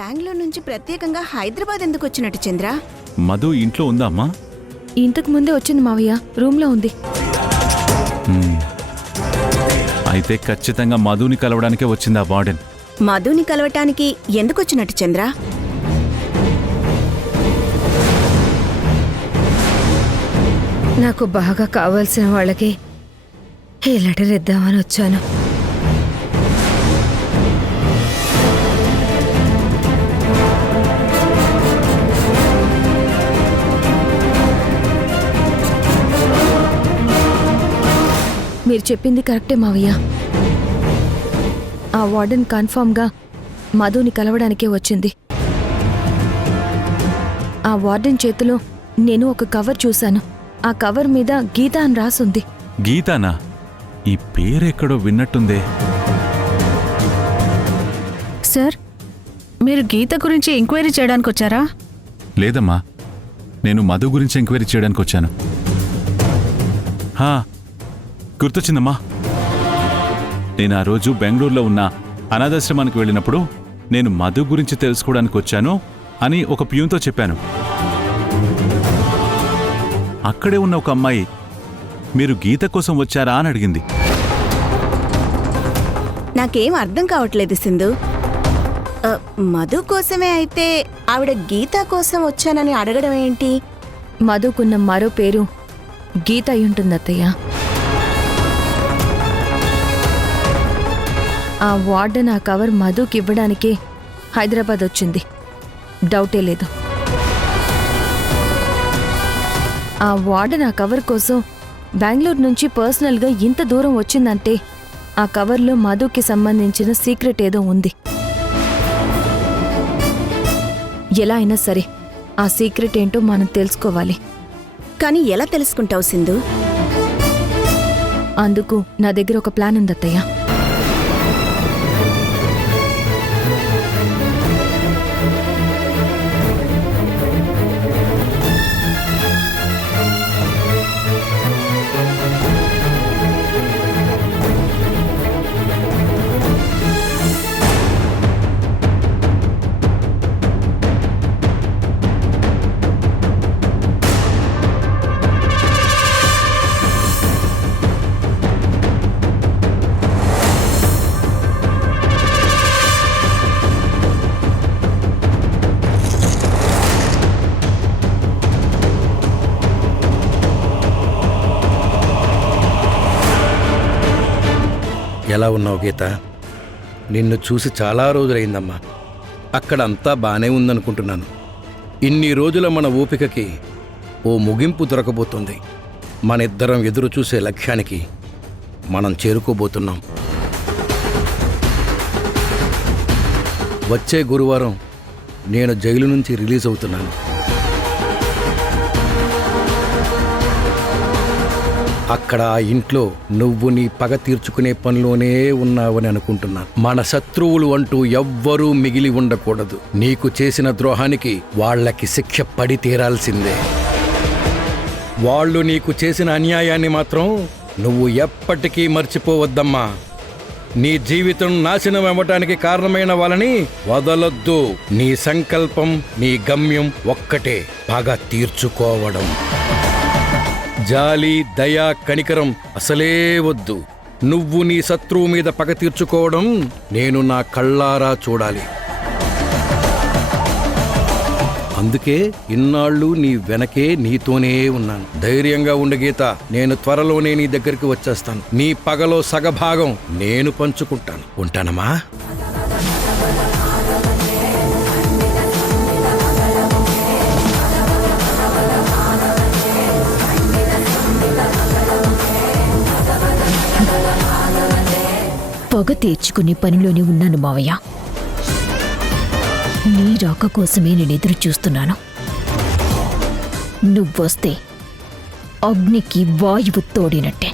బెంగళూరు నుంచి ప్రత్యేకంగా హైదరాబాద్ ఎందుకు వచ్చినట్టు చంద్ర? మధు ఇంట్లో ఉందా అమ్మా? ఇంతకు ముందే వచ్చింది మావయ్య, రూమ్లో ఉంది. అయితే ఖచ్చితంగా మధుని కలవడానికే వచ్చింది ఆ వార్డెన్. మధుని కలవటానికి ఎందుకు వచ్చినట్టు చంద్ర? నాకు బాగా కావాల్సిన వాళ్ళకి ఈ లెటర్ ఇద్దామని వచ్చాను. మీరు చెప్పింది కరెక్టే మావయ్య. ఆ వార్డెన్ కన్ఫర్మ్గా మధుని కలవడానికే వచ్చింది. ఆ వార్డెన్ చేతిలో నేను ఒక కవర్ చూశాను. ఆ కవర్ మీద గీత అని రాసుంది. గీతానా? ఈ పేరెక్కడో విన్నట్టుందే. సార్, మీరు గీత గురించి ఎంక్వైరీ చేయడానికి వచ్చారా? లేదమ్మా, నేను మధు గురించి ఎంక్వైరీ చేయడానికి వచ్చాను. గుర్తొచ్చిందమ్మా. నేను ఆ రోజు బెంగళూరులో ఉన్న అనాథాశ్రమానికి వెళ్ళినప్పుడు నేను మధు గురించి తెలుసుకోవడానికి వచ్చాను అని ఒక ప్యూన్తో చెప్పాను. అక్కడే ఉన్న ఒక అమ్మాయి మీరు గీత కోసం వచ్చారా అని అడిగింది. నాకేం అర్థం కావట్లేదు సింధు. మధు కోసమే అయితే ఆవిడ గీత కోసం వచ్చానని అడగడం ఏంటి? మధుకున్న మరో పేరు గీత అయ్యుంటుంది అత్తయ్య. ఆ వార్డెన్ ఆ కవర్ మధుకి ఇవ్వడానికే హైదరాబాద్ వచ్చింది, డౌటే లేదు. ఆ వార్డెన్ ఆ కవర్ కోసం బెంగళూరు నుంచి పర్సనల్గా ఇంత దూరం వచ్చిందంటే ఆ కవర్లో మధుకి సంబంధించిన సీక్రెట్ ఏదో ఉంది. ఎలా అయినా సరే ఆ సీక్రెట్ ఏంటో మనం తెలుసుకోవాలి. కానీ ఎలా తెలుసుకుంటావు సింధు? అందుకు నా దగ్గర ఒక ప్లాన్ ఉంది అత్తయ్య. ఎలా ఉన్నావు గీత? నిన్ను చూసి చాలా రోజులైందమ్మా. అక్కడంతా బానే ఉందనుకుంటున్నాను. ఇన్ని రోజుల మన ఓపికకి ఓ ముగింపు దొరకబోతుంది. మనిద్దరం ఎదురు చూసే లక్ష్యానికి మనం చేరుకోబోతున్నాం. వచ్చే గురువారం నేను జైలు నుంచి రిలీజ్ అవుతున్నాను. అక్కడ ఆ ఇంట్లో నువ్వు నీ పగ తీర్చుకునే పనిలోనే ఉన్నావని అనుకుంటున్నాను. మన శత్రువులు అంటూ ఎవ్వరూ మిగిలి ఉండకూడదు. నీకు చేసిన ద్రోహానికి వాళ్లకి శిక్ష పడి తీరాల్సిందే. వాళ్ళు నీకు చేసిన అన్యాయాన్ని మాత్రం నువ్వు ఎప్పటికీ మర్చిపోవద్దమ్మా. నీ జీవితం నాశనం అవ్వటానికి కారణమైన వాళ్ళని వదలొద్దు. నీ సంకల్పం, నీ గమ్యం ఒక్కటే, పగ తీర్చుకోవడం. జాలి, దయ, కనికరం అసలే వద్దు. నువ్వు నీ శత్రువు మీద పగ తీర్చుకోవడం నేను నా కళ్ళారా చూడాలి. అందుకే ఇన్నాళ్ళు నీ వెనకే నీతోనే ఉన్నాను. ధైర్యంగా ఉండు గీత. నేను త్వరలోనే నీ దగ్గరికి వచ్చేస్తాను. నీ పగలో సగభాగం నేను పంచుకుంటాను. ఉంటానమ్మా. పగ తీర్చుకునే పనిలోనే ఉన్నాను మావయ్య. నీ రాక కోసమే నేను ఎదురు చూస్తున్నాను. నువ్వొస్తే అగ్నికి వాయువు తోడినట్టే.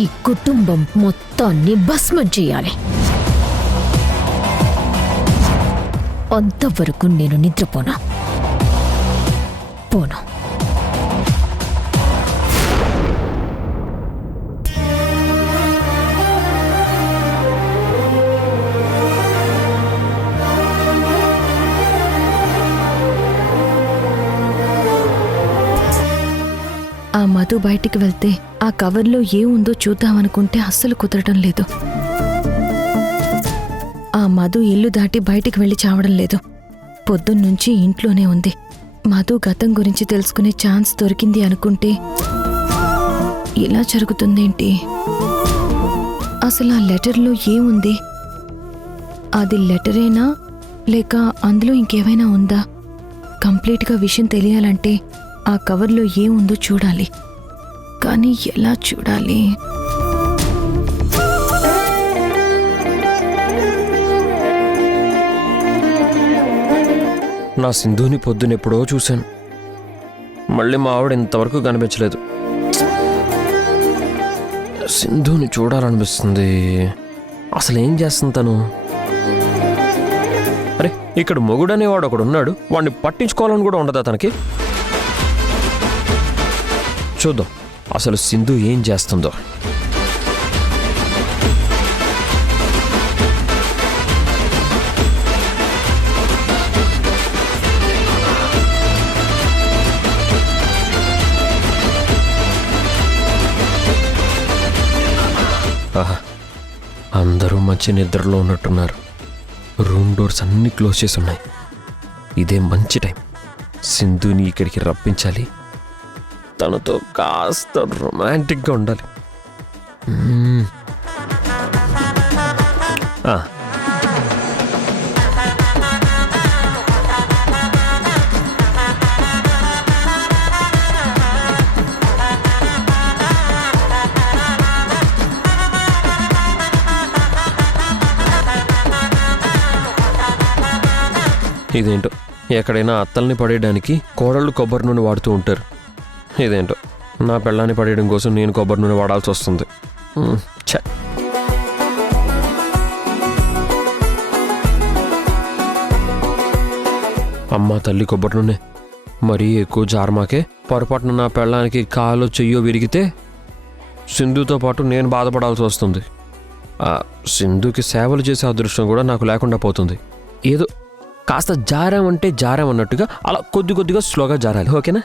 ఈ కుటుంబం మొత్తాన్ని భస్మం చేయాలి. అంతవరకు నేను నిద్రపోను. ఆ మధు బయటికి వెళ్తే ఆ కవర్లో ఏముందో చూద్దామనుకుంటే అస్సలు కుదరడం లేదు. ఆ మధు ఇల్లు దాటి బయటికి వెళ్లి చావడం లేదు. పొద్దున్నుంచి ఇంట్లోనే ఉంది. మధు గతం గురించి తెలుసుకునే ఛాన్స్ దొరికింది అనుకుంటే ఇలా జరుగుతుందేంటి? అసలు ఆ లెటర్లో ఏముంది? అది లెటరేనా లేక అందులో ఇంకేమైనా ఉందా? కంప్లీట్గా విషయం తెలియాలంటే ఆ కవర్లో ఏముందో చూడాలి. కానీ ఎలా చూడాలి? నా సింధుని పొద్దునెప్పుడో చూశాను. మళ్ళీ మా ఆవిడ ఇంతవరకు కనిపించలేదు. సింధుని చూడాలనిపిస్తుంది. అసలు ఏం చేస్తుంది తను? అరే, ఇక్కడ మొగుడనేవాడు ఒకడు ఉన్నాడు. వాడిని పట్టించుకోవాలని కూడా ఉండదా తనకి? చూద్దాం అసలు సింధు ఏం చేస్తుందో. ఆహా, అందరూ మంచి నిద్రలో ఉన్నట్టున్నారు. రూమ్ డోర్స్ అన్నీ క్లోజ్ చేసి ఉన్నాయి. ఇదే మంచి టైం. సింధుని ఇక్కడికి రప్పించాలి. తనతో కాస్త రొమాంటిక్గా ఉండాలి. ఇదేంటో, ఎక్కడైనా అత్తల్ని పడేయడానికి కోడళ్ళు కొబ్బరి నూనె వాడుతూ ఉంటారు. ఇదేంటో, నా పెళ్ళాన్ని పడేయడం కోసం నేను కొబ్బరి నూనె వాడాల్సి వస్తుంది. ఛ! అమ్మ తల్లి, కొబ్బరి నూనె మరీ ఎక్కువ జారమాకే. పొరపాటున నా పెళ్ళానికి కాలో చెయ్యో విరిగితే సింధుతో పాటు నేను బాధపడాల్సి వస్తుంది. సింధుకి సేవలు చేసే అదృష్టం కూడా నాకు లేకుండా పోతుంది. ఏదో కాస్త జారామంటే జారామన్నట్టుగా అలా కొద్ది కొద్దిగా స్లోగా జారాలి. ఓకేనా?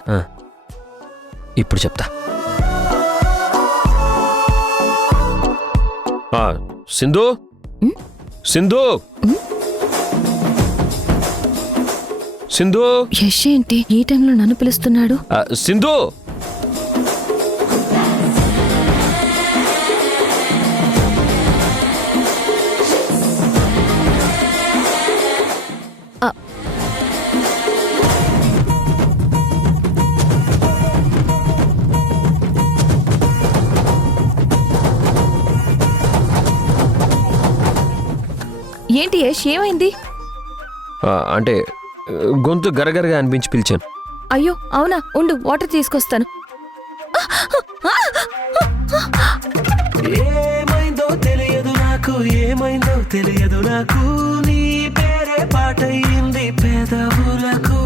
ఇప్పుడు చెప్తా. సింధు, సింధు, సింధు. యష్ ఏంటి ఈ టైంలో నన్ను పిలుస్తున్నాడు? సింధు, ఏంటి యష్, ఏమైంది? అంటే గొంతు గరగరగా అనిపించి పిలిచాను. అయ్యో అవునా, ఉండు వాటర్ తీసుకొస్తాను. ఏమైందో తెలియదు నాకు, ఏమైందో తెలియదు నాకు, నీ పేరే పాటయింది పెదవులకు.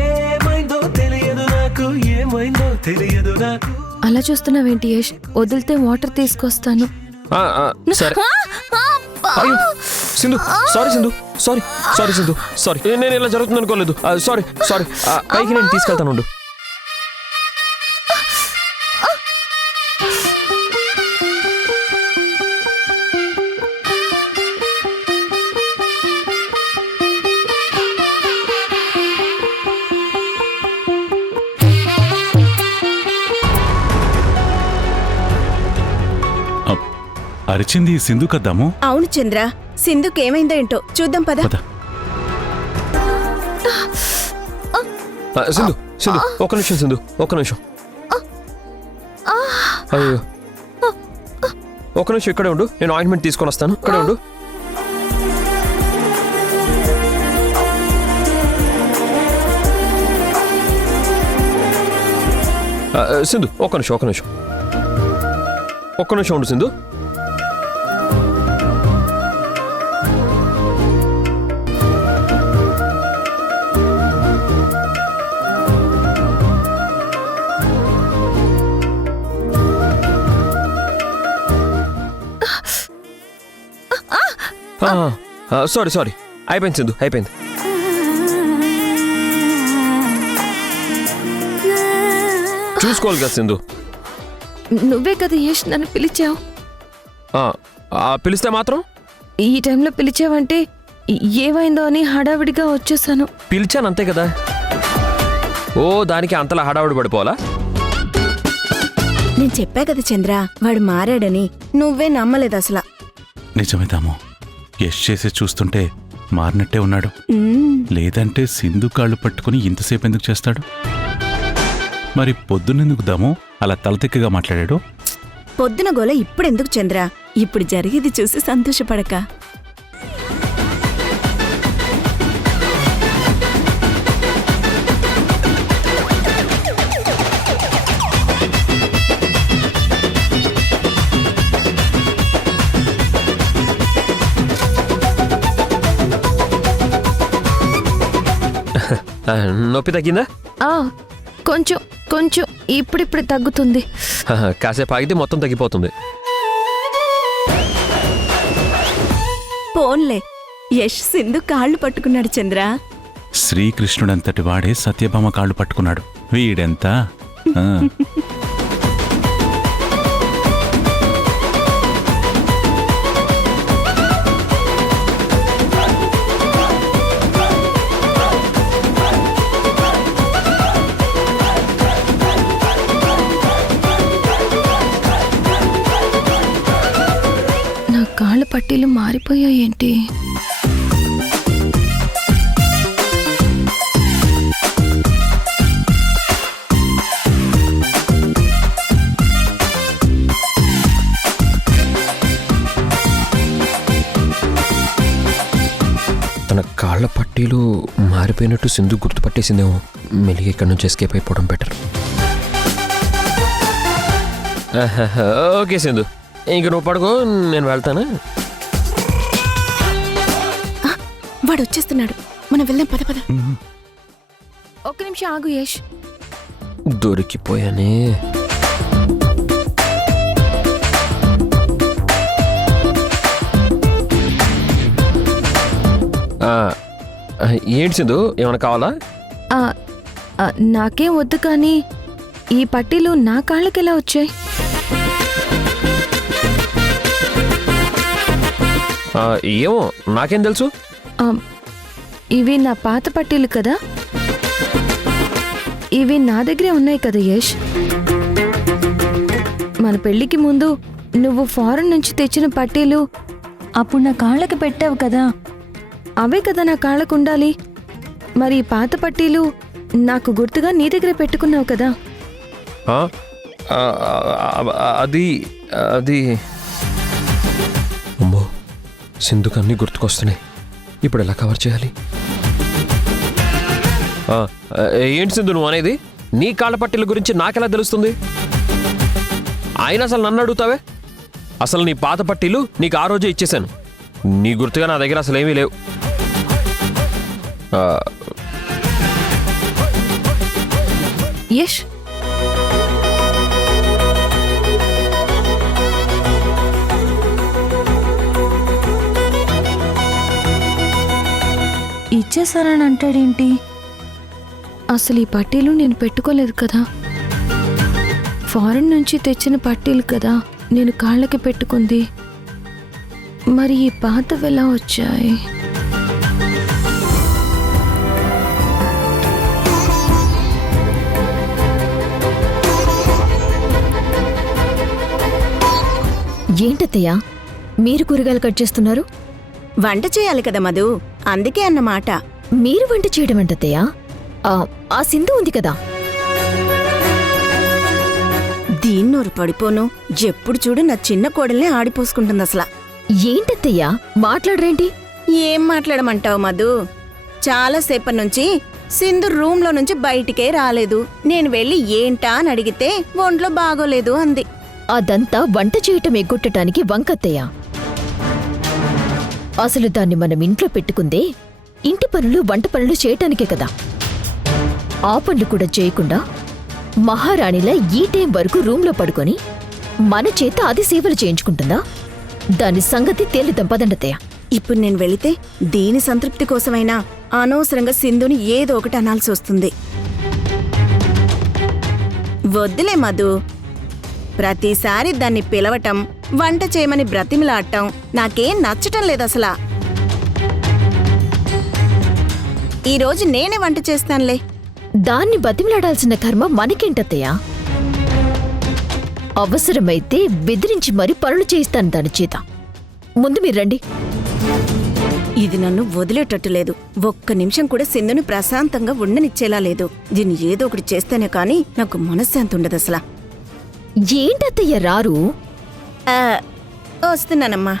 ఏమైందో తెలియదు నాకు, ఏమైందో తెలియదు నాకు. అలా చూస్తున్నావేంటి యష్? వదిలితే వాటర్ తీసుకొస్తాను. సరే. అయ్యో Sindhu, sorry Sindhu, sorry sorry Sindhu, sorry. నేను ఇలా జరుగుతుంది అనుకోలేదు. Sorry sorry. పైకి నేను తీసుకెళ్తాను. అరిచింది సింధు కద్దాము. అవును చంద్ర, సింధుకేమైందో ఏంటో చూద్దాం పద. సింధు, సింధు, ఒక్క నిమిషం సింధు, ఒక్క నిమిషం. అయ్యో, ఒక్క నిమిషం ఇక్కడే ఉండు. నేను ఆయింట్మెంట్ తీసుకొని వస్తాను. ఇక్కడే ఉండు. సింధు, ఒక్క నిమిషం, ఒక్క నిమిషం, ఒక్క నిమిషం ఉండు సింధు. సారీ సారీ, అయిపోయింది సింధు, అయిపోయింది. చూసుకోవాలి కదా సింధు. నువ్వే కదా యష్ నన్ను పిలిచావు. పిలిస్తే మాత్రం ఈ టైంలో పిలిచావంటే ఏమైందో అని హడావిడిగా వచ్చేసాను. పిలిచాను అంతే కదా. ఓ దానికి అంతలా హడావుడి పడిపోవాలా? నేను చెప్పా కదా చంద్ర, వాడు మారాడని. నువ్వే నమ్మలేదు అసలు. నిజమే దాము, యష్ చేసే చూస్తుంటే మారినట్టే ఉన్నాడు. లేదంటే సింధు కాళ్ళు పట్టుకుని ఇంతసేపు ఎందుకు చేస్తాడు? మరి పొద్దున్నెందుకు దాము అలా తలతిక్కగా మాట్లాడాడు? పొద్దున గోల ఇప్పుడెందుకు చంద్ర? ఇప్పుడు జరిగేది చూసి సంతోషపడక. నొప్పి తగ్గిందా? కొంచెం కొంచెం ఇప్పుడిప్పుడు తగ్గుతుంది. కాసేపు ఆగితే మొత్తం తగ్గిపోతుంది. పోన్లే, యష్ సింధు కాళ్ళు పట్టుకున్నాడు చంద్ర. శ్రీకృష్ణుడంతటి వాడే సత్యభామ కాళ్ళు పట్టుకున్నాడు. వీడెంత ఆ. నా కాళ్ళ పట్టీలు మారిపోయాయేంటి? తన కాళ్ళ పట్టీలు మారిపోయినట్టు సింధు గుర్తుపట్టేసిందేమో. మెల్లిగా ఇక్కడి నుంచి ఎస్కేప్ అయిపోవడం బెటర్. ఓకే సింధు, ఇంక నువ్వు పడుకో, నేను వెళ్తాను. వాడు వచ్చేస్తున్నాడు, మనం వెళ్దాం. పద పద. ఒక్క నిమిషం ఆగు యష్. దొరికిపోయానే. ఏంటి సింధు, ఏమైనా కావాలా? నాకేం వద్దు, కానీ ఈ పట్టీలు నా కాళ్ళకెలా వచ్చాయి? ఏమో నాకేం తెలుసు. ఇవి నా పాత పట్టీలు కదా. ఇవి నా దగ్గరే ఉన్నాయి కదా యష్. మన పెళ్లికి ముందు నువ్వు ఫారెన్ నుంచి తెచ్చిన పట్టీలు అప్పుడు నా కాళ్ళకి పెట్టావు కదా, అవే కదా నా కాళ్ళకు ఉండాలి. మరి ఈ పాత పట్టీలు నాకు గుర్తుగా నీ దగ్గర పెట్టుకున్నావు కదా. అది అది అమ్మో, సింధుకు అన్నీ గుర్తుకొస్తున్నాయి. ఇప్పుడు ఎలా కవర్ చేయాలి? ఏంటి సింధు నువ్వు అనేది? నీ కాళ్ళ పట్టీల గురించి నాకెలా తెలుస్తుంది? ఆయన అసలు నన్ను అడుగుతావే? అసలు నీ పాత పట్టీలు నీకు ఆ రోజే ఇచ్చేశాను. నీ గుర్తుగా నా దగ్గర అసలు ఏమీ లేవు. యష్, ఇచ్చేసానని అంటాడేంటి? అసలు ఈ పట్టీలు నేను పెట్టుకోలేదు కదా. ఫారెన్ నుంచి తెచ్చిన పట్టీలు కదా నేను కాళ్ళకి పెట్టుకుంది. మరి ఈ పాతవి ఎలా వచ్చాయి? ఏంటత్తయ్యా మీరు కూరగాయలు కట్ చేస్తున్నారు? వంట చేయాలి కదా మధు, అందుకే అన్నమాట. మీరు వంట చేయడం ఏంటత్తయ్యా? ఆ సింధు ఉంది కదా. దీన్నూరు పడిపోను, ఎప్పుడు చూడు నా చిన్న కోడల్ని ఆడిపోసుకుంటుంది అసలు. ఏంటత్తయ్యా మాట్లాడరేంటి? ఏం మాట్లాడమంటావు మధు? చాలాసేపటి నుంచి సింధు రూమ్లో నుంచి బయటికే రాలేదు. నేను వెళ్ళి ఏంటా అని అడిగితే ఒంట్లో బాగోలేదు అంది. అదంతా వంట చేయటం ఎగ్గొట్టడానికి వంకత్తయ్యా. అసలు దాన్ని మనం ఇంట్లో పెట్టుకుందే ఇంటి పనులు వంట పనులు చేయటానికే కదా. ఆ పనులు కూడా చేయకుండా మహారాణిలా ఈ టైం వరకు రూంలో పడుకొని మన చేత అది సేవలు చేయించుకుంటుందా? దాని సంగతి తేలిద్దాం పదండతయ్య. ఇప్పుడు నేను వెళితే దీని సంతృప్తి కోసమైనా అనవసరంగా సింధుని ఏదో ఒకటి అనాల్సి వస్తుంది. వద్దులే మధు. ప్రతిసారి దాన్ని పిలవటం, వంట చేయమని బ్రతిమిలాడటం నాకేం నచ్చటం లేదసలా. ఈరోజు నేనే వంట చేస్తానులే. దాన్ని బతిమలాడాల్సిన కర్మ మనకేంటత్తయ్యా? అవసరమైతే బెదిరించి మరీ పనులు చేయిస్తాను దాని చేత. ముందు మీరు రండి. ఇది నన్ను వదిలేటట్టు లేదు. ఒక్క నిమిషం కూడా సింధుని ప్రశాంతంగా ఉండనిచ్చేలా లేదు. దీన్ని ఏదో ఒకటి చేస్తేనే కాని నాకు మనశ్శాంతి ఉండదు అసలా. ఏంటత్తయ్య రారు? ఆ, వస్తున్నానమ్మా.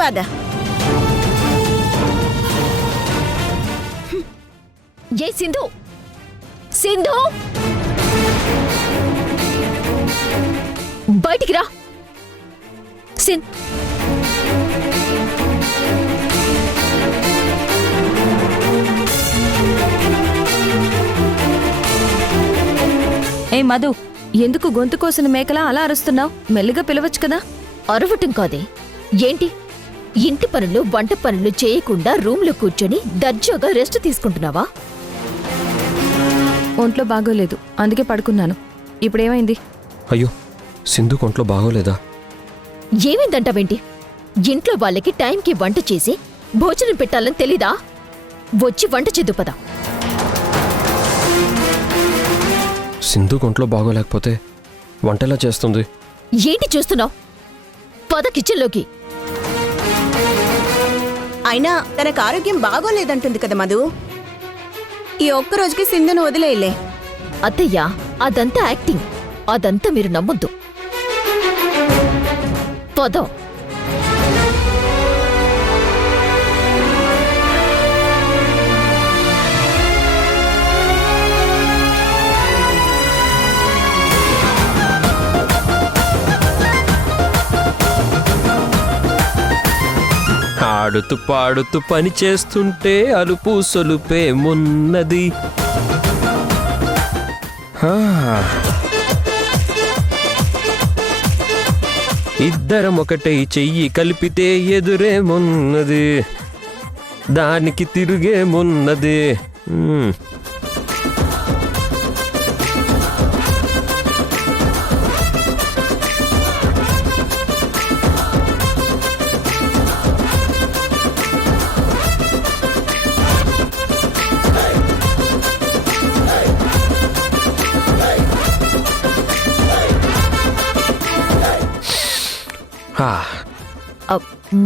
పద. ఏ సింధు, సింధు బయటికి రా. ఏ మధు, ఎందుకు గొంతు కోసిన మేకలా అలా అరుస్తున్నావు? మెల్లిగా పిలవచ్చు కదా. అరవటం కాదే. ఏంటి ఇంటి పనులు వంట పనులు చేయకుండా రూమ్లో కూర్చొని దర్జాగా రెస్ట్ తీసుకుంటున్నావా? ఒంట్లో బాగోలేదు, అందుకే పడుకున్నాను. ఇప్పుడేమైంది? అయ్యో, సింధు ఒంట్లో బాగోలేదా? ఏమైందంటావేంటి? ఇంట్లో వాళ్ళకి టైంకి వంట చేసి భోజనం పెట్టాలని తెలీదా? వచ్చి వంట చేద్దు పద. సింధు ఒంట్లో బాగోలేకపోతే వంటెలా చేస్తుంది? ఏంటి చూస్తున్నావు? పద కిచెన్లోకి. అయినా తనకు ఆరోగ్యం బాగోలేదంటుంది కదా మధు. ఈ ఒక్క రోజుకి సింధును వదిలేయలే. అత్తయ్య, అదంతా యాక్టింగ్. అదంతా మీరు నమ్మొద్దు. పద. ఆడుతూ పాడుతూ పని చేస్తుంటే అలుపు సొలుపేమున్నది. ఇద్దరం ఒకటై చెయ్యి కలిపితే ఎదురేమున్నది, దానికి తిరుగేమున్నది.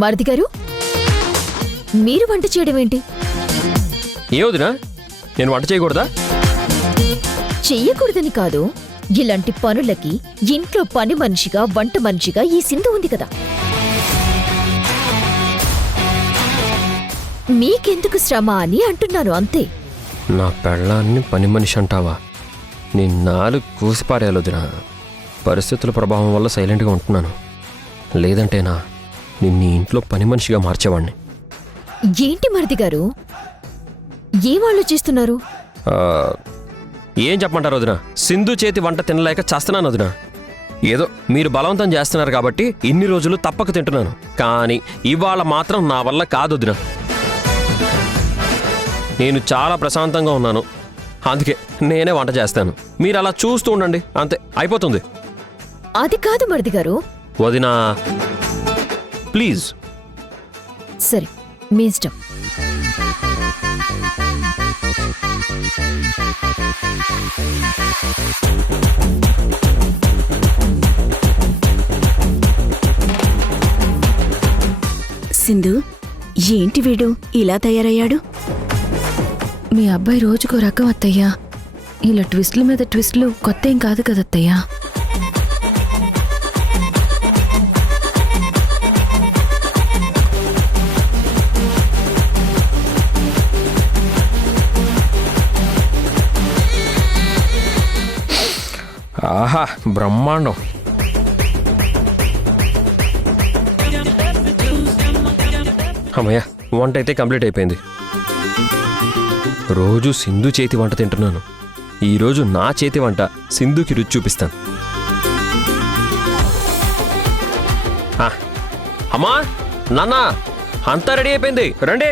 మరిది గారు, మీరు వంట చేయడం ఏంటి? ఏ వదినా, నేను వంట చేయకూడదా? చెయ్యకూడదని కాదు, ఇలాంటి పనులకి ఇంట్లో పని మనిషిగా వంట మనిషిగా ఈ సింధు ఉంది కదా. మీకెందుకు శ్రమ అని అంటున్నాను అంతే. నా పెళ్ళాన్ని పని మనిషి అంటావా? నీ నాలుగు కూసిపారేయాలొదినా. పరిస్థితుల ప్రభావం వల్ల సైలెంట్గా ఉంటున్నాను. లేదంటేనా నిన్ను ఇంట్లో పని మనిషిగా మార్చేవాణ్ణి. ఏంటి మరిది గారు, ఏం ఆలోచిస్తున్నారు? ఏం చెప్పమంటారు వదినా? సింధు చేతి వంట తినలేక చేస్తున్నాను వదినా. ఏదో మీరు బలవంతం చేస్తున్నారు కాబట్టి ఇన్ని రోజులు తప్పక తింటున్నాను. కానీ ఇవాళ మాత్రం నా వల్ల కాదు వదినా. నేను చాలా ప్రశాంతంగా ఉన్నాను, అందుకే నేనే వంట చేస్తాను. మీరు అలా చూస్తూ ఉండండి, అంతే, అయిపోతుంది. అది కాదు మరిది గారు. వదినా ప్లీజ్. సరే, మీ ఇష్టం. సింధు, ఏంటి వీడు ఇలా తయారయ్యాడు? మీ అబ్బాయి రోజుకో రకం అత్తయ్యా. ఇలా ట్విస్టుల మీద ట్విస్టులు కొత్త ఏం కాదు కదత్తయ్యా. ఆహా, బ్రహ్మాండం. అమ్మయ్య, వంట అయితే కంప్లీట్ అయిపోయింది. రోజు సింధు చేతి వంట తింటున్నాను. ఈరోజు నా చేతి వంట సింధుకి రుచి చూపిస్తాను. అమ్మా, నాన్న, అంతా రెడీ అయిపోయింది, రండి.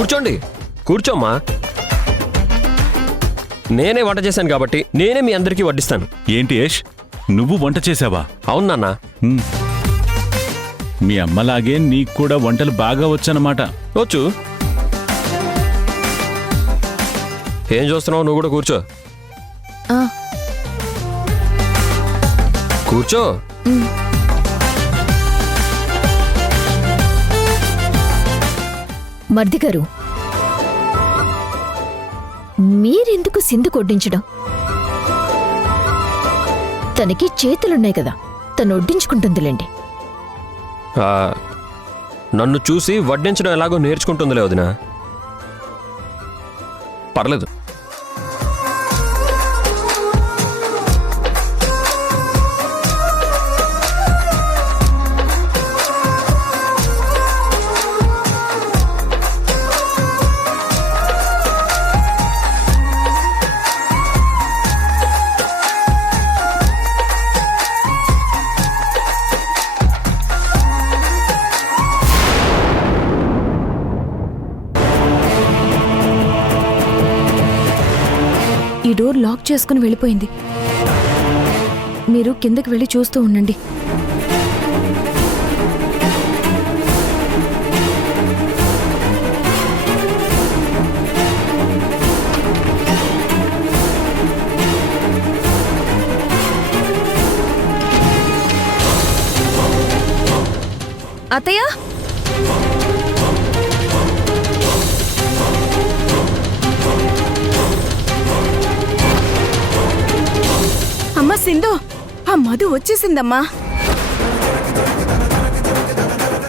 కూర్చోండి, కూర్చోమ్మా. నేనే వంట చేశాను కాబట్టి నేనే మీ అందరికీ వడ్డిస్తాను. ఏంటి యష్, నువ్వు వంట చేసావా? అవును నాన్న. హ్మ్. మీ అమ్మలాగే నీకు కూడా వంటలు బాగా వచ్చనమాట. వచ్చు. ఏం చూస్తున్నావు? నువ్వు కూడా కూర్చో. ఆ, కూర్చో. మర్ది గారు, మీరెందుకు సింధు కొడ్డించడం? తనకి చేతులున్నాయి కదా, తను వడ్డించుకుంటుందిలేండి. ఆ, నన్ను చూసి వడ్డించడం ఎలాగో నేర్చుకుంటుందిలే వదినా. పర్లేదు. ఈ డోర్ లాక్ చేసుకుని వెళ్ళిపోయింది. మీరు కిందకి వెళ్ళి చూస్తూ ఉండండి. అత్తయ్య, అమ్మా సింధు, ఆ మధు వచ్చేసిందమ్మా.